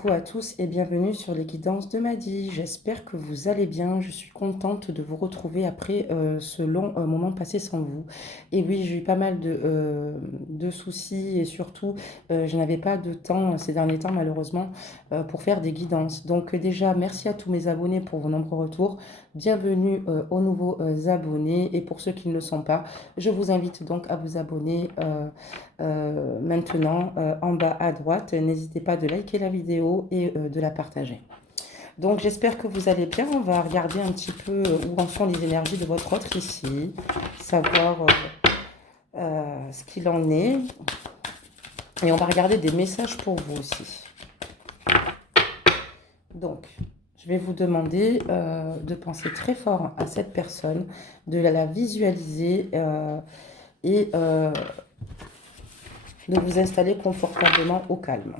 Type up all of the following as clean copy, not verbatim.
Coucou à tous et bienvenue sur les guidances de Madi. J'espère que vous allez bien. Je suis contente de vous retrouver après ce long moment passé sans vous. Et oui, j'ai eu pas mal de soucis et surtout, je n'avais pas de temps ces derniers temps malheureusement pour faire des guidances. Donc déjà, merci à tous mes abonnés pour vos nombreux retours. Bienvenue aux nouveaux abonnés et pour ceux qui ne le sont pas, je vous invite donc à vous abonner. Maintenant en bas à droite. N'hésitez pas de liker la vidéo et de la partager. Donc j'espère que vous allez bien. On va regarder un petit peu où en sont les énergies de votre autre ici, savoir ce qu'il en est. Et on va regarder des messages pour vous aussi. Donc, je vais vous demander de penser très fort à cette personne, de la visualiser et de vous installer confortablement au calme.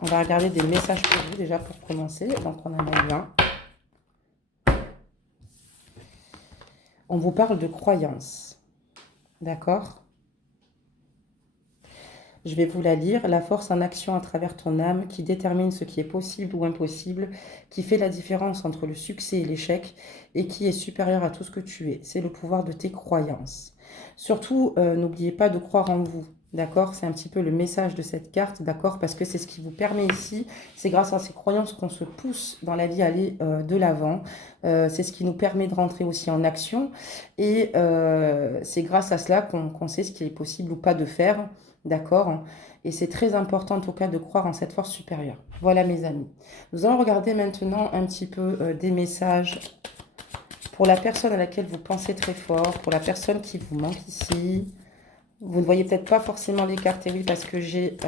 On va regarder des messages pour vous déjà pour commencer. Donc on en a eu un. On vous parle de croyance. D'accord? Je vais vous la lire. La force en action à travers ton âme qui détermine ce qui est possible ou impossible, qui fait la différence entre le succès et l'échec et qui est supérieur à tout ce que tu es. C'est le pouvoir de tes croyances. Surtout, n'oubliez pas de croire en vous. D'accord? C'est un petit peu le message de cette carte, d'accord? Parce que c'est ce qui vous permet ici, c'est grâce à ces croyances qu'on se pousse dans la vie à aller de l'avant. C'est ce qui nous permet de rentrer aussi en action. Et c'est grâce à cela qu'on sait ce qui est possible ou pas de faire. D'accord? Et c'est très important en tout cas de croire en cette force supérieure. Voilà mes amis. Nous allons regarder maintenant un petit peu des messages pour la personne à laquelle vous pensez très fort, pour la personne qui vous manque ici. Vous ne voyez peut-être pas forcément les cartes, et oui, parce que j'ai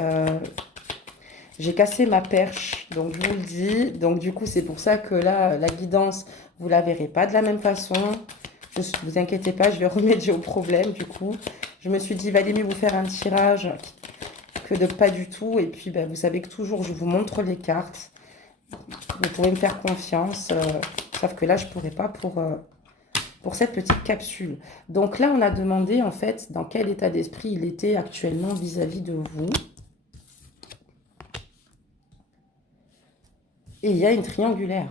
cassé ma perche, donc je vous le dis. Donc du coup, c'est pour ça que là, la guidance, vous ne la verrez pas de la même façon. Ne vous inquiétez pas, je vais remédier au problème du coup. Je me suis dit, il valait mieux vous faire un tirage que de pas du tout. Et puis, ben, vous savez que toujours, je vous montre les cartes. Vous pouvez me faire confiance. Sauf que là, je ne pourrais pas pour cette petite capsule. Donc là, on a demandé en fait dans quel état d'esprit il était actuellement vis-à-vis de vous. Et il y a une triangulaire.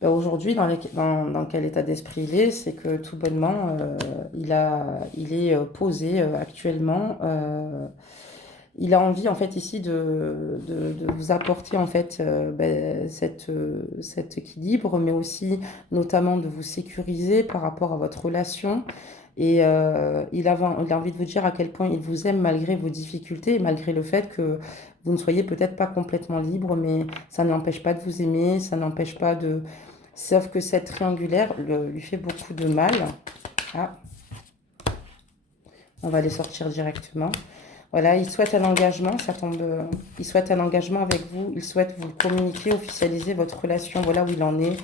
Ben, aujourd'hui, dans quel état d'esprit il est, c'est que tout bonnement, il est posé actuellement. Il a envie en fait ici de vous apporter en fait ben, cet équilibre, mais aussi notamment de vous sécuriser par rapport à votre relation. Et il a envie de vous dire à quel point il vous aime malgré vos difficultés, malgré le fait que vous ne soyez peut-être pas complètement libre, mais ça n'empêche pas de vous aimer, ça n'empêche pas de... Sauf que cette triangulaire lui fait beaucoup de mal. Ah, on va les sortir directement. Voilà, il souhaite un engagement, ça tombe. Il souhaite un engagement avec vous. Il souhaite vous communiquer, officialiser votre relation. Voilà où il en est.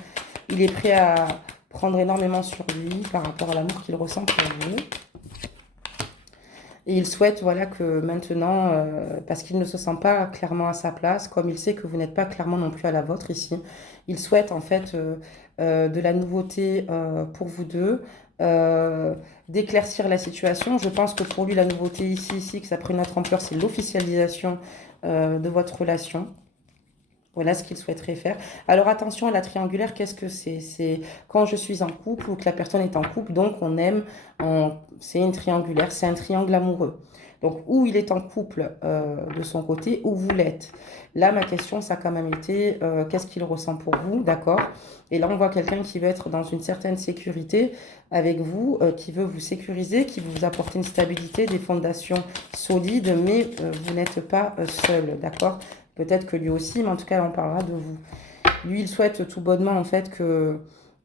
Il est prêt à prendre énormément sur lui par rapport à l'amour qu'il ressent pour vous. Et il souhaite, voilà, que maintenant, parce qu'il ne se sent pas clairement à sa place, comme il sait que vous n'êtes pas clairement non plus à la vôtre ici, il souhaite en fait de la nouveauté pour vous deux, d'éclaircir la situation. Je pense que pour lui, la nouveauté ici, que ça prenne une autre ampleur, c'est l'officialisation de votre relation. Voilà ce qu'il souhaiterait faire. Alors attention à la triangulaire, qu'est-ce que c'est? C'est quand je suis en couple ou que la personne est en couple, donc on aime, c'est une triangulaire, c'est un triangle amoureux. Donc où il est en couple de son côté, où vous l'êtes. Là, ma question, ça a quand même été, qu'est-ce qu'il ressent pour vous, d'accord? Et là, on voit quelqu'un qui veut être dans une certaine sécurité avec vous, qui veut vous sécuriser, qui veut vous apporter une stabilité, des fondations solides, mais vous n'êtes pas seul, d'accord? Peut-être que lui aussi, mais en tout cas, on parlera de vous. Lui, il souhaite tout bonnement, en fait, que...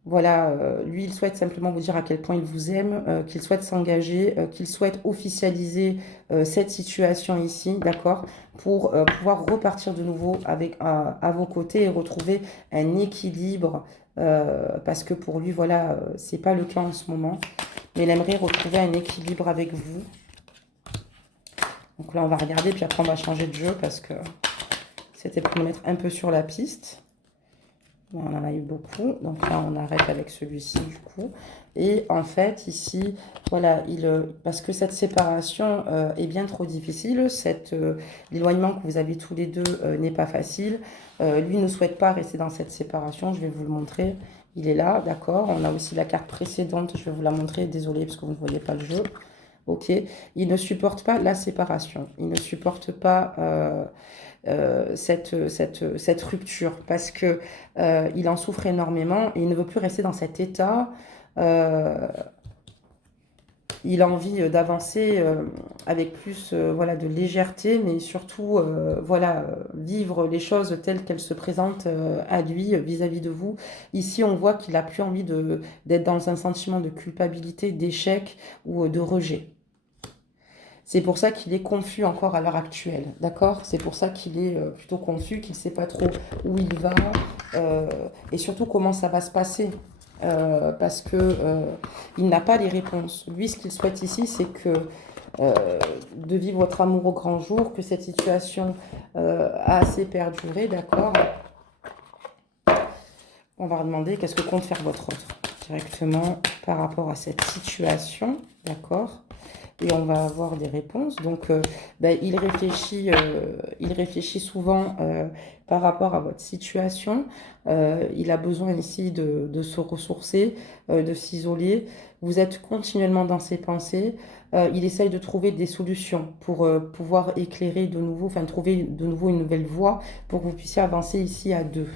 Voilà, lui, il souhaite simplement vous dire à quel point il vous aime, qu'il souhaite s'engager, qu'il souhaite officialiser cette situation ici, d'accord, pour pouvoir repartir de nouveau avec, à vos côtés et retrouver un équilibre, parce que pour lui, voilà, c'est pas le cas en ce moment, mais il aimerait retrouver un équilibre avec vous. Donc là, on va regarder, puis après, on va changer de jeu, parce que... C'était pour me mettre un peu sur la piste. On en a eu beaucoup. Donc là, on arrête avec celui-ci du coup. Et en fait, ici, voilà, parce que cette séparation est bien trop difficile. L'éloignement que vous avez tous les deux n'est pas facile. Lui ne souhaite pas rester dans cette séparation. Je vais vous le montrer. Il est là, d'accord. On a aussi la carte précédente. Je vais vous la montrer. Désolée parce que vous ne voyez pas le jeu. Ok. Il ne supporte pas la séparation. Il ne supporte pas cette rupture parce que il en souffre énormément et il ne veut plus rester dans cet état. Il a envie d'avancer avec plus voilà, de légèreté, mais surtout voilà, vivre les choses telles qu'elles se présentent à lui vis-à-vis de vous. Ici, on voit qu'il n'a plus envie d'être dans un sentiment de culpabilité, d'échec ou de rejet. C'est pour ça qu'il est confus encore à l'heure actuelle, d'accord? C'est pour ça qu'il est plutôt confus, qu'il ne sait pas trop où il va et surtout comment ça va se passer. Parce que il n'a pas les réponses. Lui, ce qu'il souhaite ici, c'est que de vivre votre amour au grand jour, que cette situation a assez perduré, d'accord? On va demander qu'est-ce que compte faire votre autre directement par rapport à cette situation, d'accord? Et on va avoir des réponses. Donc, il réfléchit souvent par rapport à votre situation. Il a besoin ici de se ressourcer, de s'isoler. Vous êtes continuellement dans ses pensées. Il essaye de trouver des solutions pour pouvoir éclairer de nouveau, enfin trouver de nouveau une nouvelle voie pour que vous puissiez avancer ici à deux.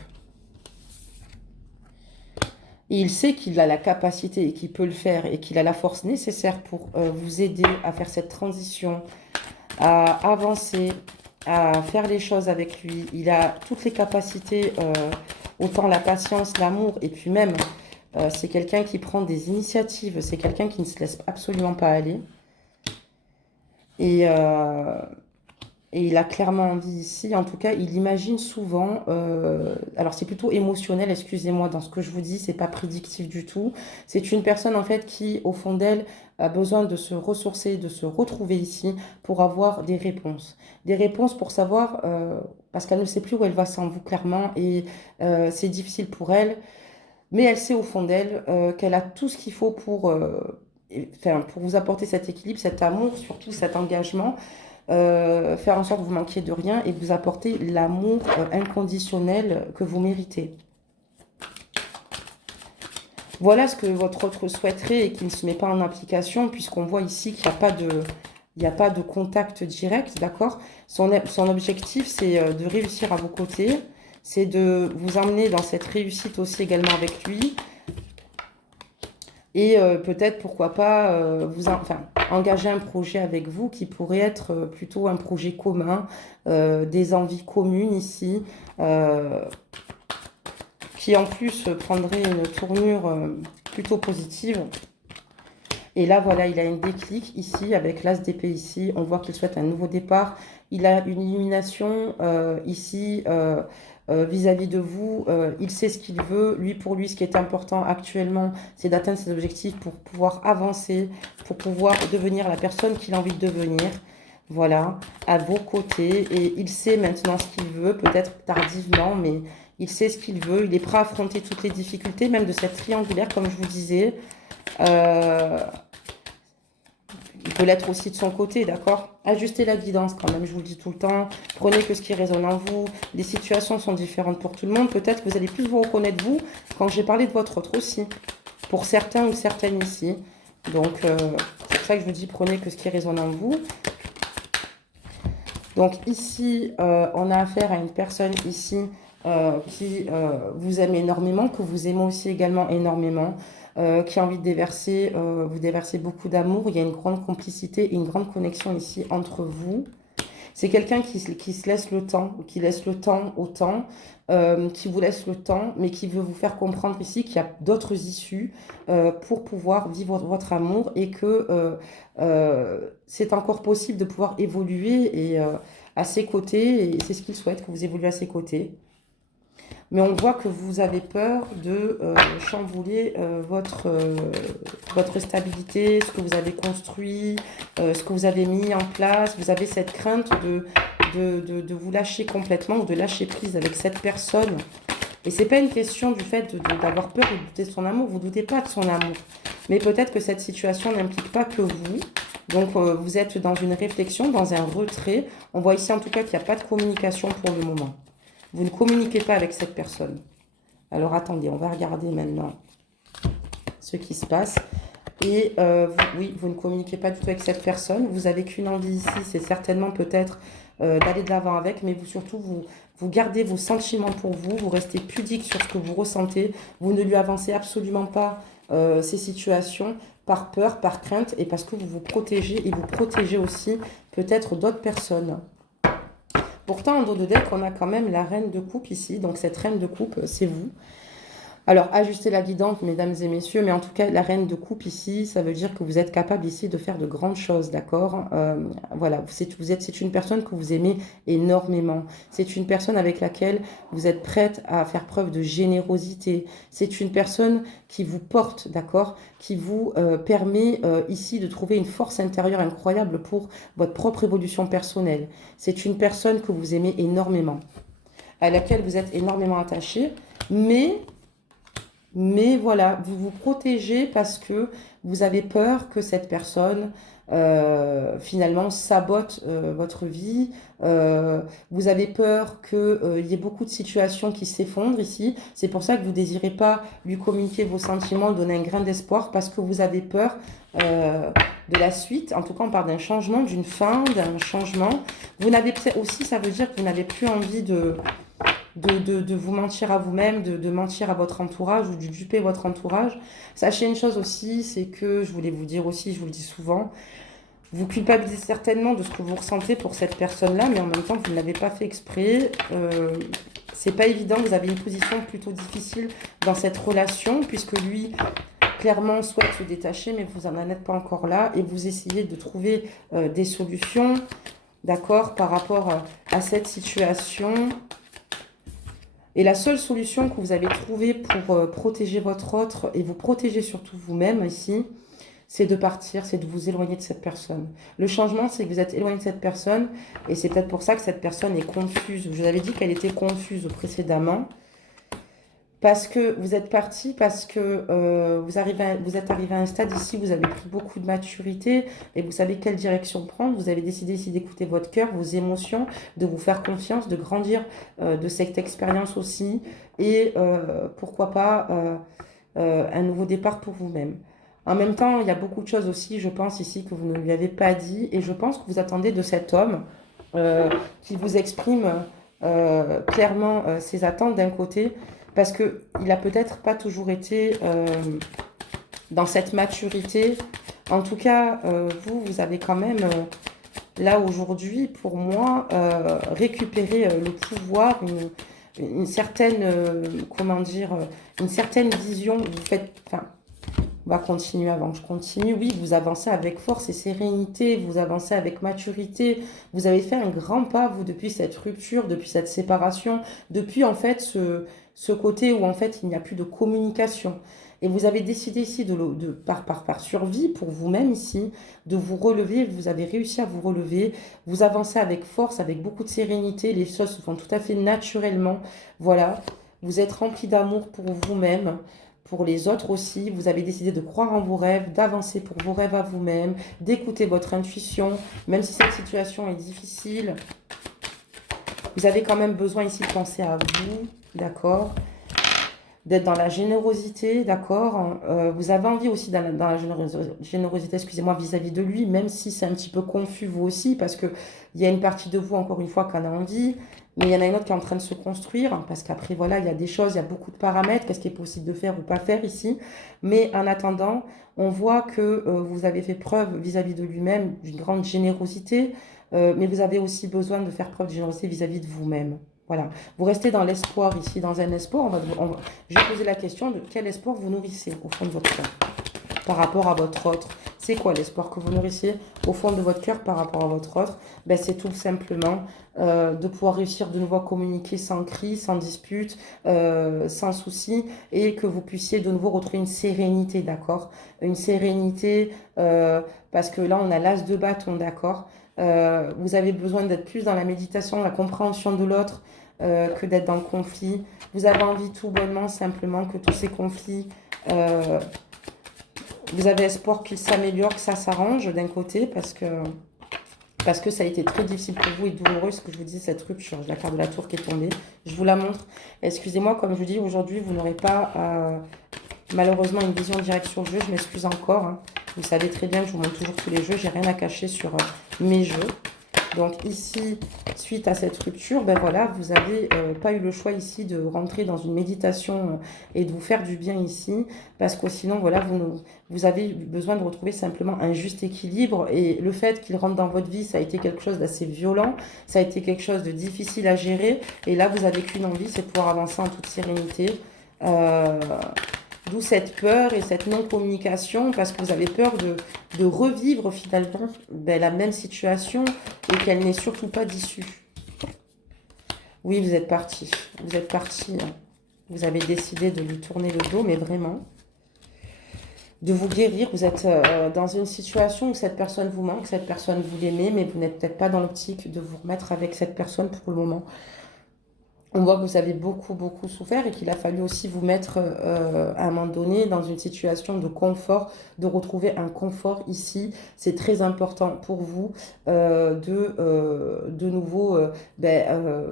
Et il sait qu'il a la capacité et qu'il peut le faire et qu'il a la force nécessaire pour vous aider à faire cette transition, à avancer, à faire les choses avec lui. Il a toutes les capacités, autant la patience, l'amour, et puis même, c'est quelqu'un qui prend des initiatives, c'est quelqu'un qui ne se laisse absolument pas aller. Et il a clairement envie ici, en tout cas, il imagine souvent, alors c'est plutôt émotionnel, excusez-moi, dans ce que je vous dis, c'est pas prédictif du tout. C'est une personne en fait qui, au fond d'elle, a besoin de se ressourcer, de se retrouver ici pour avoir des réponses. Des réponses pour savoir, parce qu'elle ne sait plus où elle va sans vous clairement, et c'est difficile pour elle, mais elle sait au fond d'elle qu'elle a tout ce qu'il faut pour vous apporter cet équilibre, cet amour, surtout cet engagement. Faire en sorte que vous manquiez de rien et vous apporter l'amour inconditionnel que vous méritez. Voilà ce que votre autre souhaiterait et qui ne se met pas en application, puisqu'on voit ici qu'il n'y a pas de contact direct, d'accord? Son objectif, c'est de réussir à vos côtés, c'est de vous emmener dans cette réussite aussi également avec lui, et peut-être, pourquoi pas, engager un projet avec vous qui pourrait être plutôt un projet commun, des envies communes ici, qui en plus prendrait une tournure plutôt positive. Et là, voilà, il a une déclic ici, avec l'as d'épée ici. On voit qu'il souhaite un nouveau départ. Il a une illumination ici vis-à-vis de vous. Il sait ce qu'il veut. Lui, pour lui, ce qui est important actuellement, c'est d'atteindre ses objectifs pour pouvoir avancer, pour pouvoir devenir la personne qu'il a envie de devenir. Voilà, à vos côtés. Et il sait maintenant ce qu'il veut, peut-être tardivement, mais il sait ce qu'il veut. Il est prêt à affronter toutes les difficultés, même de cette triangulaire, comme je vous disais. Il peut l'être aussi de son côté, d'accord? Ajustez la guidance quand même, je vous le dis tout le temps. Prenez que ce qui résonne en vous. Les situations sont différentes pour tout le monde. Peut-être que vous allez plus vous reconnaître vous quand j'ai parlé de votre autre aussi. Pour certains ou certaines ici. Donc, c'est pour ça que je vous dis, prenez que ce qui résonne en vous. Donc ici, on a affaire à une personne ici qui vous aime énormément, que vous aimez aussi également énormément. Qui a envie de vous déverser beaucoup d'amour. Il y a une grande complicité et une grande connexion ici entre vous. C'est quelqu'un qui se laisse le temps, qui laisse le temps au temps, qui vous laisse le temps, mais qui veut vous faire comprendre ici qu'il y a d'autres issues pour pouvoir vivre votre amour et que c'est encore possible de pouvoir évoluer et, à ses côtés. Et c'est ce qu'il souhaite, que vous évoluez à ses côtés. Mais on voit que vous avez peur de chambouler votre stabilité, ce que vous avez construit, ce que vous avez mis en place. Vous avez cette crainte de vous lâcher complètement ou de lâcher prise avec cette personne Et c'est pas une question du fait d'avoir peur ou de douter de son amour. Vous doutez pas de son amour. Mais peut-être que cette situation n'implique pas que vous. Donc, vous êtes dans une réflexion, dans un retrait. On voit ici en tout cas qu'il n'y a pas de communication pour le moment. Vous ne communiquez pas avec cette personne. Alors, attendez, on va regarder maintenant ce qui se passe. Et oui, vous ne communiquez pas du tout avec cette personne. Vous avez qu'une envie ici, c'est certainement peut-être d'aller de l'avant avec, mais vous surtout, vous gardez vos sentiments pour vous, vous restez pudique sur ce que vous ressentez, vous ne lui avancez absolument pas ces situations par peur, par crainte, et parce que vous vous protégez, et vous protégez aussi peut-être d'autres personnes. Pourtant, en dos de deck, on a quand même la reine de coupe ici, donc cette reine de coupe, c'est vous. Alors, ajustez la guidante, mesdames et messieurs, mais en tout cas, la reine de coupe ici, ça veut dire que vous êtes capable ici de faire de grandes choses, d'accord? Voilà, c'est une personne que vous aimez énormément. C'est une personne avec laquelle vous êtes prête à faire preuve de générosité. C'est une personne qui vous porte, d'accord? Qui vous permet ici de trouver une force intérieure incroyable pour votre propre évolution personnelle. C'est une personne que vous aimez énormément, à laquelle vous êtes énormément attaché, mais voilà, vous vous protégez parce que vous avez peur que cette personne, finalement, sabote votre vie. Vous avez peur qu'il y ait beaucoup de situations qui s'effondrent ici. C'est pour ça que vous ne désirez pas lui communiquer vos sentiments, donner un grain d'espoir, parce que vous avez peur de la suite. En tout cas, on parle d'un changement, d'une fin, d'un changement. Vous n'avez aussi, ça veut dire que vous n'avez plus envie de vous mentir à vous-même, de mentir à votre entourage ou de duper votre entourage. Sachez une chose aussi, c'est que, je voulais vous dire aussi, je vous le dis souvent, vous culpabilisez certainement de ce que vous ressentez pour cette personne-là, mais en même temps, vous ne l'avez pas fait exprès. C'est pas évident, vous avez une position plutôt difficile dans cette relation, puisque lui, clairement, souhaite se détacher, mais vous n'en êtes pas encore là, et vous essayez de trouver des solutions, d'accord, par rapport à cette situation. Et la seule solution que vous avez trouvée pour protéger votre autre et vous protéger surtout vous-même ici, c'est de partir, c'est de vous éloigner de cette personne. Le changement, c'est que vous êtes éloigné de cette personne et c'est peut-être pour ça que cette personne est confuse. Je vous avais dit qu'elle était confuse précédemment. Parce que vous êtes parti, parce que vous êtes arrivé à un stade ici, vous avez pris beaucoup de maturité et vous savez quelle direction prendre. Vous avez décidé ici d'écouter votre cœur, vos émotions, de vous faire confiance, de grandir de cette expérience aussi. Et pourquoi pas un nouveau départ pour vous-même. En même temps, il y a beaucoup de choses aussi, je pense ici, que vous ne lui avez pas dit. Et je pense que vous attendez de cet homme qui vous exprime clairement ses attentes d'un côté. Parce qu'il n'a peut-être pas toujours été dans cette maturité. En tout cas, vous avez quand même, là aujourd'hui, pour moi, récupéré le pouvoir, une certaine, comment dire, une certaine vision. Vous faites, enfin, on va continuer avant que je continue. Oui, vous avancez avec force et sérénité, vous avancez avec maturité. Vous avez fait un grand pas, vous, depuis cette rupture, depuis cette séparation, depuis en fait ce côté où en fait il n'y a plus de communication. Et vous avez décidé ici, par survie pour vous-même ici, de vous relever. Vous avez réussi à vous relever. Vous avancez avec force, avec beaucoup de sérénité. Les choses se font tout à fait naturellement. Voilà. Vous êtes rempli d'amour pour vous-même, pour les autres aussi. Vous avez décidé de croire en vos rêves, d'avancer pour vos rêves à vous-même, d'écouter votre intuition, même si cette situation est difficile. Vous avez quand même besoin ici de penser à vous, d'accord? D'être dans la générosité, d'accord? Vous avez envie aussi dans la générosité, excusez-moi, vis-à-vis de lui, même si c'est un petit peu confus vous aussi, parce qu'il y a une partie de vous, encore une fois, qui en a envie, mais il y en a une autre qui est en train de se construire, parce qu'après, voilà, il y a des choses, il y a beaucoup de paramètres, qu'est-ce qui est possible de faire ou pas faire ici. Mais en attendant, on voit que vous avez fait preuve vis-à-vis de lui-même d'une grande générosité, mais vous avez aussi besoin de faire preuve de générosité vis-à-vis de vous-même. Voilà. Vous restez dans l'espoir ici, dans un espoir. Je vais poser la question de quel espoir vous nourrissez au fond de votre cœur par rapport à votre autre. C'est quoi l'espoir que vous nourrissez au fond de votre cœur par rapport à votre autre? Ben, c'est tout simplement de pouvoir réussir de nouveau à communiquer sans cri, sans dispute, sans souci, et que vous puissiez de nouveau retrouver une sérénité, d'accord? Une sérénité, parce que là, on a l'as de bâton, d'accord? Vous avez besoin d'être plus dans la méditation, la compréhension de l'autre, que d'être dans le conflit. Vous avez envie tout bonnement, simplement, que tous ces conflits, vous avez espoir qu'ils s'améliorent, que ça s'arrange d'un côté, parce que ça a été très difficile pour vous et douloureux, ce que je vous dis, cette rupture. La carte de la tour qui est tombée. Je vous la montre. Excusez-moi, comme je vous dis, aujourd'hui, vous n'aurez pas malheureusement une vision directe sur le jeu. Je m'excuse encore. Hein. Vous savez très bien que je vous montre toujours tous les jeux. J'ai rien à cacher sur mes jeux. Donc ici, suite à cette rupture, ben voilà, vous n'avez pas eu le choix ici de rentrer dans une méditation et de vous faire du bien ici, parce que sinon, voilà, vous avez besoin de retrouver simplement un juste équilibre, et le fait qu'il rentre dans votre vie, ça a été quelque chose d'assez violent, ça a été quelque chose de difficile à gérer, et là, vous avez qu'une envie, c'est de pouvoir avancer en toute sérénité. D'où cette peur et cette non-communication, parce que vous avez peur de revivre finalement la même situation et qu'elle n'est surtout pas d'issue. Oui, vous êtes parti. Vous êtes parti. Hein. Vous avez décidé de lui tourner le dos, mais vraiment. De vous guérir. Vous êtes dans une situation où cette personne vous manque, cette personne vous l'aimez, mais vous n'êtes peut-être pas dans l'optique de vous remettre avec cette personne pour le moment. On voit que vous avez beaucoup, beaucoup souffert et qu'il a fallu aussi vous mettre à un moment donné dans une situation de confort, de retrouver un confort ici. C'est très important pour vous de nouveau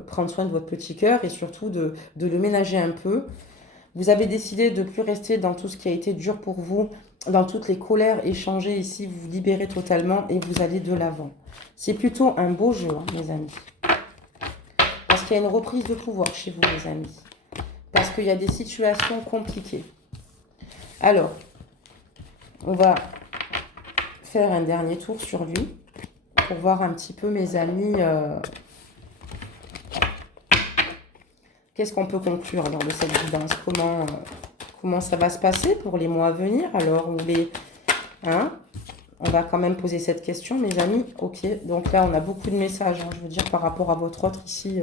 prendre soin de votre petit cœur et surtout de le ménager un peu. Vous avez décidé de ne plus rester dans tout ce qui a été dur pour vous, dans toutes les colères échangées ici. Vous vous libérez totalement et vous allez de l'avant. C'est plutôt un beau jeu, hein, mes amis. Parce qu'il y a une reprise de pouvoir chez vous, les amis. Parce qu'il y a des situations compliquées. Alors, on va faire un dernier tour sur lui. Pour voir un petit peu, mes amis, qu'est-ce qu'on peut conclure lors de cette guidance. Comment ça va se passer pour les mois à venir. Alors, on va quand même poser cette question, mes amis. Ok, donc là, on a beaucoup de messages, hein, je veux dire, par rapport à votre autre ici.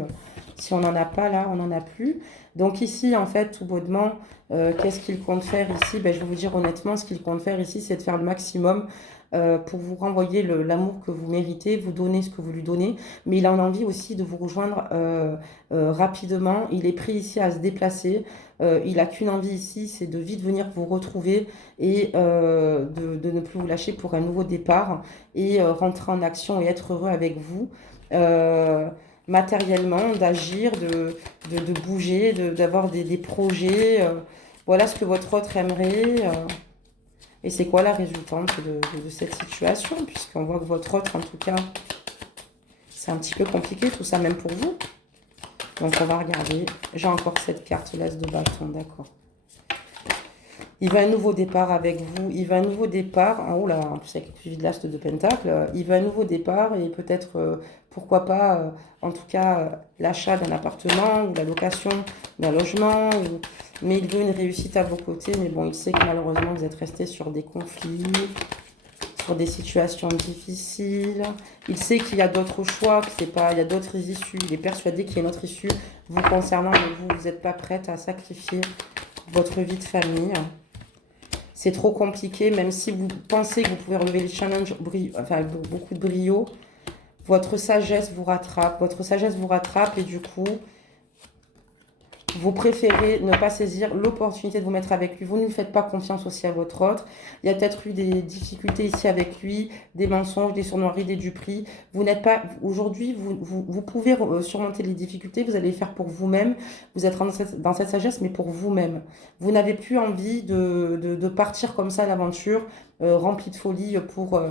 Si on n'en a pas, là, on n'en a plus. Donc ici, en fait, tout bonnement, qu'est-ce qu'il compte faire ici? Je vais vous dire honnêtement, ce qu'il compte faire ici, c'est de faire le maximum pour vous renvoyer l'amour que vous méritez, vous donner ce que vous lui donnez. Mais il a envie aussi de vous rejoindre rapidement. Il est prêt ici à se déplacer. Il n'a qu'une envie ici, c'est de vite venir vous retrouver et de ne plus vous lâcher pour un nouveau départ et rentrer en action et être heureux avec vous. Matériellement, d'agir, de bouger, d'avoir des projets. Voilà ce que votre autre aimerait. Et c'est quoi la résultante de cette situation? Puisqu'on voit que votre autre, en tout cas, c'est un petit peu compliqué tout ça, même pour vous. Donc on va regarder. J'ai encore cette carte, l'as de bâton, d'accord. Il veut un nouveau départ avec vous. Il veut un nouveau départ. Oh là, en plus avec le suivi de l'as de pentacle. Il veut un nouveau départ et peut-être, pourquoi pas, en tout cas, l'achat d'un appartement ou la location d'un logement. Mais il veut une réussite à vos côtés. Mais bon, il sait que malheureusement, vous êtes resté sur des conflits, sur des situations difficiles. Il sait qu'il y a d'autres choix, que c'est pas, il y a d'autres issues. Il est persuadé qu'il y a une autre issue vous concernant, mais vous n'êtes pas prête à sacrifier votre vie de famille. C'est trop compliqué, même si vous pensez que vous pouvez relever le challenge avec beaucoup de brio, votre sagesse vous rattrape. Votre sagesse vous rattrape et du coup, vous préférez ne pas saisir l'opportunité de vous mettre avec lui. Vous ne faites pas confiance aussi à votre autre. Il y a peut-être eu des difficultés ici avec lui, des mensonges, des sournoiries, des duperies. Vous n'êtes pas... Aujourd'hui, vous pouvez surmonter les difficultés. Vous allez les faire pour vous-même. Vous êtes dans cette sagesse, mais pour vous-même. Vous n'avez plus envie de partir comme ça à l'aventure, remplie de folie pour...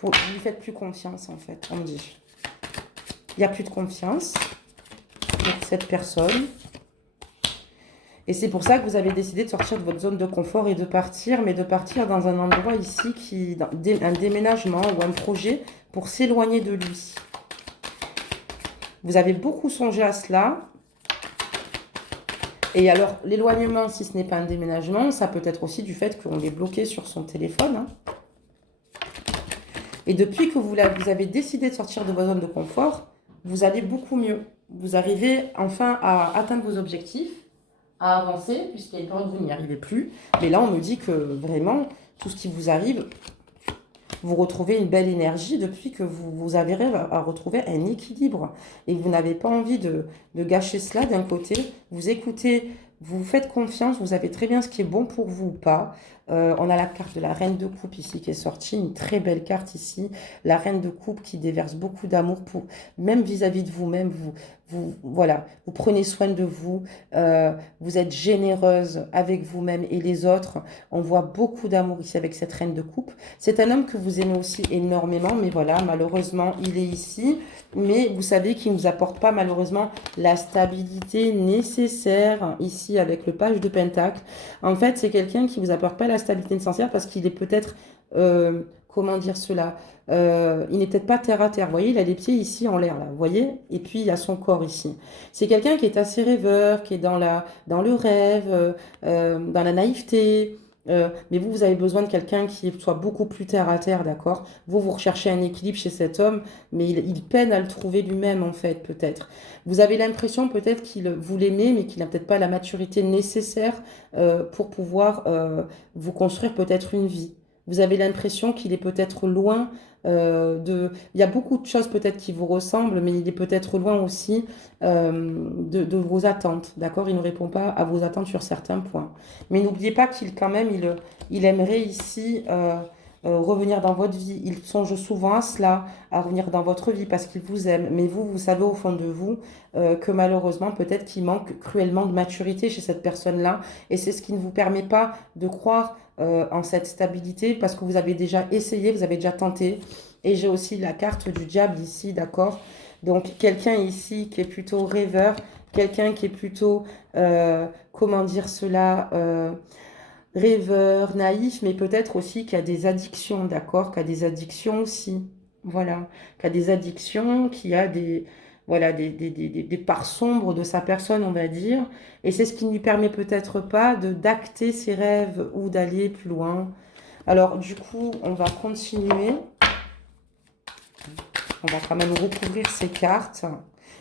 Vous ne faites plus confiance, en fait, on me dit. Il n'y a plus de confiance pour cette personne. Et c'est pour ça que vous avez décidé de sortir de votre zone de confort et de partir, mais de partir dans un endroit ici, un déménagement ou un projet pour s'éloigner de lui. Vous avez beaucoup songé à cela. Et alors, l'éloignement, si ce n'est pas un déménagement, ça peut être aussi du fait qu'on l'ait bloqué sur son téléphone. Hein. Et depuis que vous avez décidé de sortir de votre zone de confort, vous allez beaucoup mieux. Vous arrivez enfin à atteindre vos objectifs, à avancer, puisqu'il y a une période où vous n'y arrivez plus. Mais là, on me dit que vraiment, tout ce qui vous arrive, vous retrouvez une belle énergie depuis que vous arrivez à retrouver un équilibre. Et vous n'avez pas envie de gâcher cela d'un côté. Vous écoutez, vous vous faites confiance, vous savez très bien ce qui est bon pour vous ou pas. On a la carte de la reine de coupe ici qui est sortie, une très belle carte ici. La reine de coupe qui déverse beaucoup d'amour, même vis-à-vis de vous-même. Voilà, vous prenez soin de vous, vous êtes généreuse avec vous-même et les autres. On voit beaucoup d'amour ici avec cette reine de coupe. C'est un homme que vous aimez aussi énormément, mais voilà, malheureusement, il est ici. Mais vous savez qu'il ne nous apporte pas malheureusement la stabilité nécessaire ici avec le page de Pentacle. En fait, c'est quelqu'un qui ne vous apporte pas la stabilité nécessaire parce qu'il est peut-être, comment dire cela, il n'est peut-être pas terre à terre. Vous voyez, il a les pieds ici en l'air, là, vous voyez? Et puis, il y a son corps ici. C'est quelqu'un qui est assez rêveur, qui est dans le rêve, dans la naïveté. Mais vous avez besoin de quelqu'un qui soit beaucoup plus terre à terre, d'accord? Vous recherchez un équilibre chez cet homme, mais il peine à le trouver lui-même, en fait, peut-être. Vous avez l'impression peut-être qu'il vous l'aimez, mais qu'il n'a peut-être pas la maturité nécessaire pour pouvoir vous construire peut-être une vie. Vous avez l'impression qu'il est peut-être loin Il y a beaucoup de choses peut-être qui vous ressemblent, mais il est peut-être loin aussi de vos attentes, d'accord? Il ne répond pas à vos attentes sur certains points. Mais n'oubliez pas qu'il quand même, il aimerait ici revenir dans votre vie. Il songe souvent à cela, à revenir dans votre vie parce qu'il vous aime. Mais vous savez au fond de vous que malheureusement, peut-être qu'il manque cruellement de maturité chez cette personne-là. Et c'est ce qui ne vous permet pas de croire en cette stabilité parce que vous avez déjà essayé, vous avez déjà tenté. Et j'ai aussi la carte du diable ici, d'accord? Donc quelqu'un ici qui est plutôt rêveur, quelqu'un qui est plutôt, comment dire cela, rêveur, naïf, mais peut-être aussi qui a des addictions, d'accord? Qui a des addictions aussi, voilà. Qui a des addictions, qui a voilà, des parts sombres de sa personne, on va dire. Et c'est ce qui ne lui permet peut-être pas d'acter ses rêves ou d'aller plus loin. Alors, du coup, on va continuer. On va quand même recouvrir ces cartes.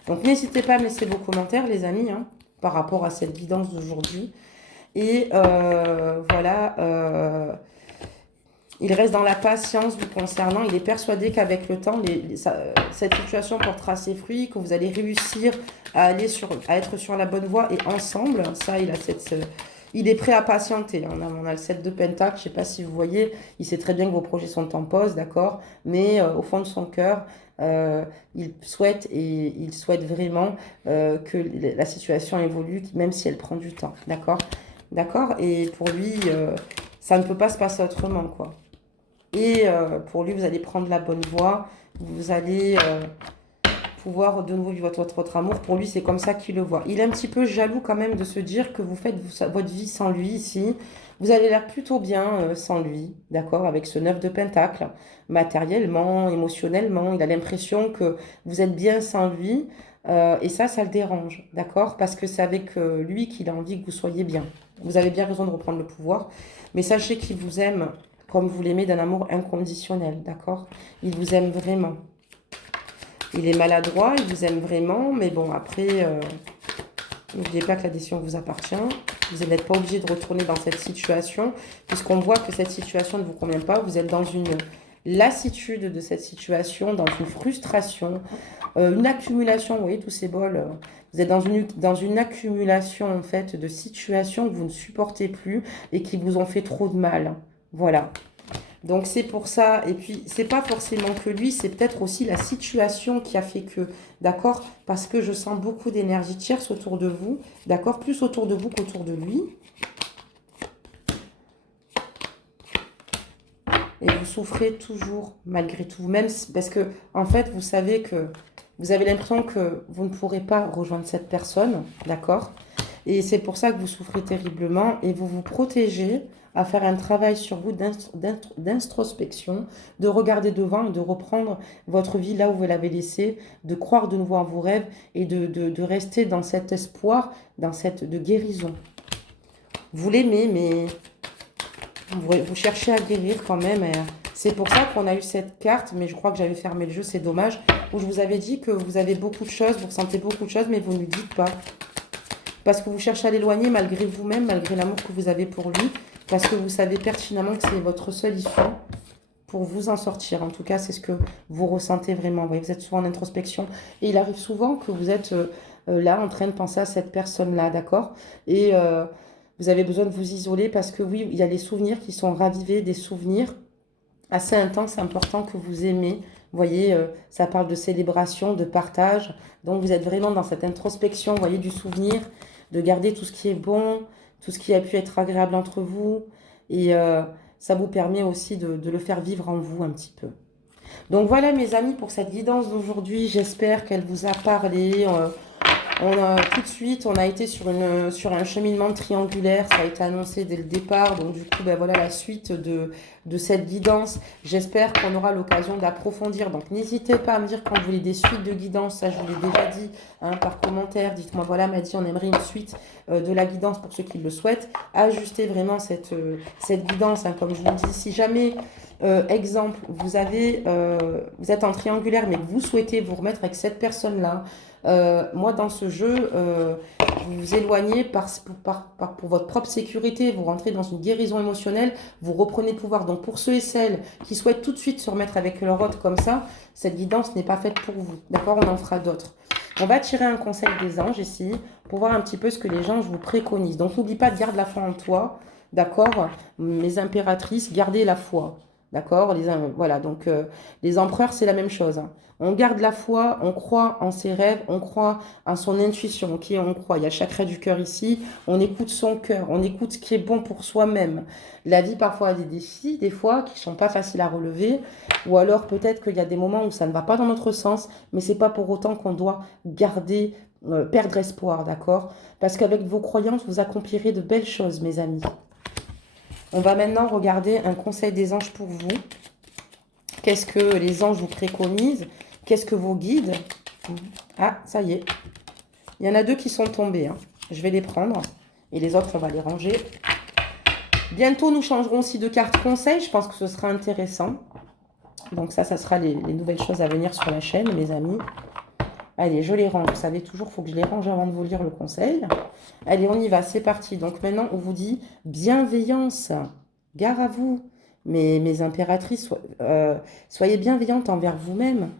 Donc, n'hésitez pas à me laisser vos commentaires, les amis, hein, par rapport à cette guidance d'aujourd'hui. Et voilà, il reste dans la patience vous concernant. Il est persuadé qu'avec le temps, cette situation portera ses fruits, que vous allez réussir à être sur la bonne voie et ensemble. Ça, il est prêt à patienter. On a le 7 de Pentacle, je ne sais pas si vous voyez. Il sait très bien que vos projets sont en pause, d'accord? Mais au fond de son cœur, il souhaite vraiment que la situation évolue, même si elle prend du temps, d'accord? D'accord? Et pour lui, ça ne peut pas se passer autrement, quoi. Et pour lui, vous allez prendre la bonne voie. Vous allez pouvoir de nouveau vivre votre amour. Pour lui, c'est comme ça qu'il le voit. Il est un petit peu jaloux quand même de se dire que vous faites votre vie sans lui ici. Vous allez l'air plutôt bien sans lui, d'accord? Avec ce 9 de Pentacle, matériellement, émotionnellement. Il a l'impression que vous êtes bien sans lui. Et ça le dérange, d'accord? Parce que c'est avec lui qu'il a envie que vous soyez bien. Vous avez bien raison de reprendre le pouvoir. Mais sachez qu'il vous aime comme vous l'aimez d'un amour inconditionnel, d'accord? Il vous aime vraiment. Il est maladroit, il vous aime vraiment, mais bon, après, n'oubliez pas que la décision vous appartient. Vous n'êtes pas obligé de retourner dans cette situation, puisqu'on voit que cette situation ne vous convient pas. Vous êtes dans une lassitude de cette situation, dans une frustration, une accumulation, vous voyez tous ces bols. Vous êtes dans une accumulation, en fait, de situations que vous ne supportez plus et qui vous ont fait trop de mal. Voilà. Donc c'est pour ça, et puis c'est pas forcément que lui, c'est peut-être aussi la situation qui a fait que, d'accord? Parce que je sens beaucoup d'énergie tierce autour de vous, d'accord? Plus autour de vous qu'autour de lui. Et vous souffrez toujours, malgré tout, même parce que, en fait, vous savez que vous avez l'impression que vous ne pourrez pas rejoindre cette personne, d'accord? Et c'est pour ça que vous souffrez terriblement et vous vous protégez à faire un travail sur vous d'introspection, de regarder devant et de reprendre votre vie là où vous l'avez laissée, de croire de nouveau en vos rêves et de rester dans cet espoir, de guérison. Vous l'aimez, mais vous cherchez à guérir quand même. C'est pour ça qu'on a eu cette carte, mais je crois que j'avais fermé le jeu, c'est dommage, où je vous avais dit que vous avez beaucoup de choses, vous ressentez beaucoup de choses, mais vous ne dites pas. Parce que vous cherchez à l'éloigner malgré vous-même, malgré l'amour que vous avez pour lui, parce que vous savez pertinemment que c'est votre seule issue pour vous en sortir. En tout cas, c'est ce que vous ressentez vraiment. Vous voyez, vous êtes souvent en introspection. Et il arrive souvent que vous êtes là en train de penser à cette personne-là, d'accord? Et vous avez besoin de vous isoler parce que oui, il y a les souvenirs qui sont ravivés, des souvenirs assez intenses, importants que vous aimez. Vous voyez, ça parle de célébration, de partage. Donc vous êtes vraiment dans cette introspection, vous voyez, du souvenir, de garder tout ce qui est bon, tout ce qui a pu être agréable entre vous. Et ça vous permet aussi de le faire vivre en vous un petit peu. Donc voilà mes amis pour cette guidance d'aujourd'hui. J'espère qu'elle vous a parlé. Tout de suite, on a été sur un cheminement triangulaire, ça a été annoncé dès le départ, donc du coup, ben voilà la suite de cette guidance. J'espère qu'on aura l'occasion d'approfondir, donc n'hésitez pas à me dire quand vous voulez des suites de guidance, ça je vous l'ai déjà dit hein, par commentaire, dites-moi voilà Maddy, on aimerait une suite de la guidance pour ceux qui le souhaitent. Ajustez vraiment cette guidance, hein, comme je vous le dis, si jamais... exemple, vous êtes en triangulaire mais que vous souhaitez vous remettre avec cette personne-là. Moi, dans ce jeu, vous vous éloignez pour votre propre sécurité, vous rentrez dans une guérison émotionnelle, vous reprenez le pouvoir. Donc, pour ceux et celles qui souhaitent tout de suite se remettre avec leur hôte comme ça, cette guidance n'est pas faite pour vous. D'accord? On en fera d'autres. On va tirer un conseil des anges ici pour voir un petit peu ce que les anges vous préconisent. Donc, n'oublie pas de garder la foi en toi. D'accord? Mes impératrices, gardez la foi. D'accord? Voilà, donc les empereurs, c'est la même chose. Hein. On garde la foi, on croit en ses rêves, on croit en son intuition. Ok, on croit. Il y a le chakra du cœur ici. On écoute son cœur, on écoute ce qui est bon pour soi-même. La vie, parfois, a des défis, des fois, qui ne sont pas faciles à relever. Ou alors, peut-être qu'il y a des moments où ça ne va pas dans notre sens, mais c'est pas pour autant qu'on doit garder, perdre espoir, d'accord? Parce qu'avec vos croyances, vous accomplirez de belles choses, mes amis. On va maintenant regarder un conseil des anges pour vous. Qu'est-ce que les anges vous préconisent? Qu'est-ce que vos guides? Ah, ça y est. Il y en a deux qui sont tombés. Hein. Je vais les prendre. Et les autres, on va les ranger. Bientôt, nous changerons aussi de carte conseil. Je pense que ce sera intéressant. Donc ça sera les nouvelles choses à venir sur la chaîne, mes amis. Allez, je les range. Vous savez toujours, il faut que je les range avant de vous lire le conseil. Allez, on y va, c'est parti. Donc maintenant, on vous dit bienveillance. Gare à vous, mes impératrices. Soyez bienveillantes envers vous-même.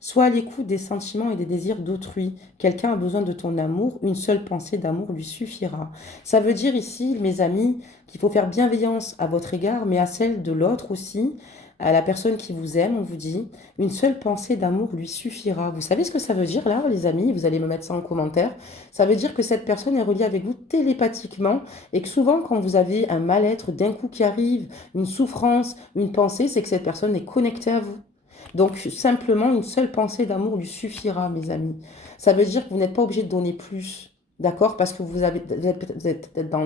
Sois à l'écoute des sentiments et des désirs d'autrui. Quelqu'un a besoin de ton amour. Une seule pensée d'amour lui suffira. Ça veut dire ici, mes amis, qu'il faut faire bienveillance à votre égard, mais à celle de l'autre aussi. À la personne qui vous aime, on vous dit, une seule pensée d'amour lui suffira. Vous savez ce que ça veut dire là, les amis? Vous allez me mettre ça en commentaire. Ça veut dire que cette personne est reliée avec vous télépathiquement et que souvent quand vous avez un mal-être d'un coup qui arrive, une souffrance, une pensée, c'est que cette personne est connectée à vous. Donc simplement une seule pensée d'amour lui suffira, mes amis. Ça veut dire que vous n'êtes pas obligé de donner plus. D'accord? Parce que vous êtes peut-être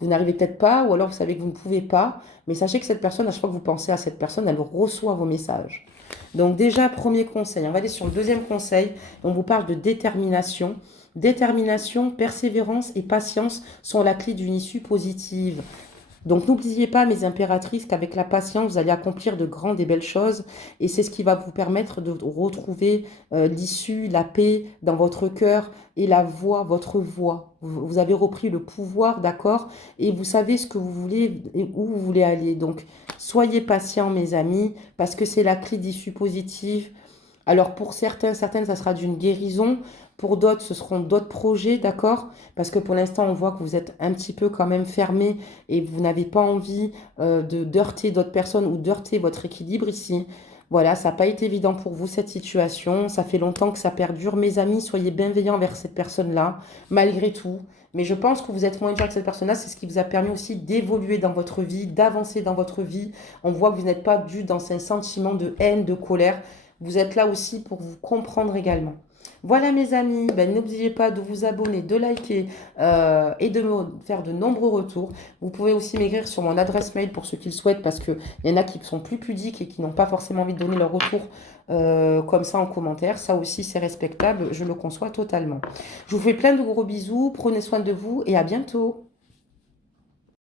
vous n'arrivez peut-être pas, ou alors vous savez que vous ne pouvez pas. Mais sachez que cette personne, à chaque fois que vous pensez à cette personne, elle reçoit vos messages. Donc déjà, premier conseil. On va aller sur le deuxième conseil. On vous parle de détermination. Détermination, persévérance et patience sont la clé d'une issue positive. Donc n'oubliez pas, mes impératrices, qu'avec la patience, vous allez accomplir de grandes et belles choses. Et c'est ce qui va vous permettre de retrouver l'issue, la paix dans votre cœur et la voix, votre voix. Vous avez repris le pouvoir, d'accord? Et vous savez ce que vous voulez et où vous voulez aller. Donc soyez patients, mes amis, parce que c'est la clé d'issue positive. Alors pour certaines, ça sera d'une guérison. Pour d'autres, ce seront d'autres projets, d'accord? Parce que pour l'instant, on voit que vous êtes un petit peu quand même fermé et vous n'avez pas envie de heurter d'autres personnes ou d'heurter votre équilibre ici. Voilà, ça n'a pas été évident pour vous cette situation. Ça fait longtemps que ça perdure. Mes amis, soyez bienveillants envers cette personne-là, malgré tout. Mais je pense que vous êtes moins dur que cette personne-là. C'est ce qui vous a permis aussi d'évoluer dans votre vie, d'avancer dans votre vie. On voit que vous n'êtes pas dû dans un sentiment de haine, de colère. Vous êtes là aussi pour vous comprendre également. Voilà mes amis, ben, n'oubliez pas de vous abonner, de liker et de me faire de nombreux retours. Vous pouvez aussi m'écrire sur mon adresse mail pour ceux qui le souhaitent parce qu'il y en a qui sont plus pudiques et qui n'ont pas forcément envie de donner leur retour comme ça en commentaire. Ça aussi c'est respectable, je le conçois totalement. Je vous fais plein de gros bisous, prenez soin de vous et à bientôt.